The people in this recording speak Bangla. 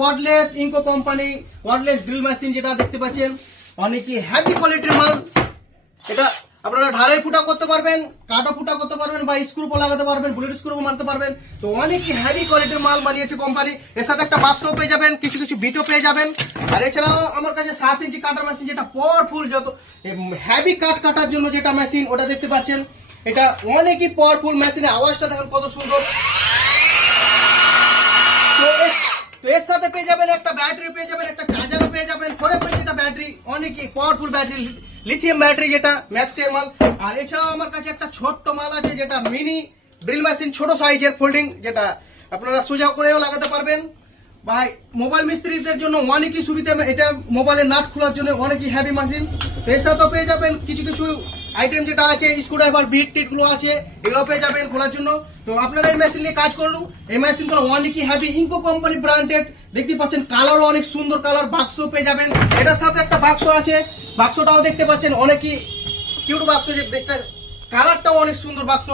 Cordless ইনকো company cordless drill machine যেটা দেখতে পাচ্ছেন, অনেকই হ্যাভি কোয়ালিটির মাল। এটা আপনারা ঢালাই ফুটা করতে পারবেন, কাটো ফুটা করতে পারবেন, বা স্ক্রুপও লাগাতে পারবেন, বুলেট স্ক্রুপও মারতে পারবেন। তো অনেকই হ্যাভি কোয়ালিটির মাল বানিয়েছে কোম্পানি। এর সাথে একটা বাক্সও পেয়ে যাবেন, কিছু কিছু বিটও পেয়ে যাবেন। আর এছাড়াও আমার কাছে 7 ইঞ্চি কাটার মেশিন, যেটা পাওয়ারফুল, যত হ্যাভি কাট কাটার জন্য যেটা মেশিন ওটা দেখতে পাচ্ছেন। এটা অনেকই পাওয়ারফুল মেশিনের আওয়াজটা দেখেন কত সুন্দর। তো এর সাথে পেয়ে যাবেন একটা ব্যাটারি, পেয়ে যাবেন একটা চার্জারও পেয়ে যাবেন, ফোনে পেয়ে যেটা ব্যাটারি, অনেকই পাওয়ারফুল ব্যাটারি, লিথিয়াম ব্যাটারি, যেটা ম্যাক্সিমাম মাল। আর এছাড়াও আমার কাছে একটা ছোট্ট মাল আছে, যেটা মিনি ড্রিল মেশিন, ছোট সাইজের ফোল্ডিং, যেটা আপনারা সোজা করেও লাগাতে পারবেন। বা মোবাইল মিস্ত্রিদের জন্য অনেকই সুবিধা, এটা মোবাইলের নাট খোলার জন্য অনেকই হ্যাভি মেশিন। তো এর সাথেও পেয়ে যাবেন কিছু কিছু আইটেম, যেটা আছে স্ক্রুড্রাইভার, বিট টিট গুলো আছে, এগুলো পেয়ে যাবেন খোলার জন্য। তো আপনারা এই মেশিন নিয়ে কাজ করুন। এই মেশিনগুলো অনেকই হ্যাভি, ইনকো কোম্পানি ব্র্যান্ডেড, দেখতে পাচ্ছেন কালারও অনেক সুন্দর কালার, বাক্সও পেয়ে যাবেন। এটার সাথে একটা বাক্স আছে, বাক্সটাও দেখতে পাচ্ছেন অনেকই কিউট বাক্স, যে দেখতে কালারটাও অনেক সুন্দর বাক্স।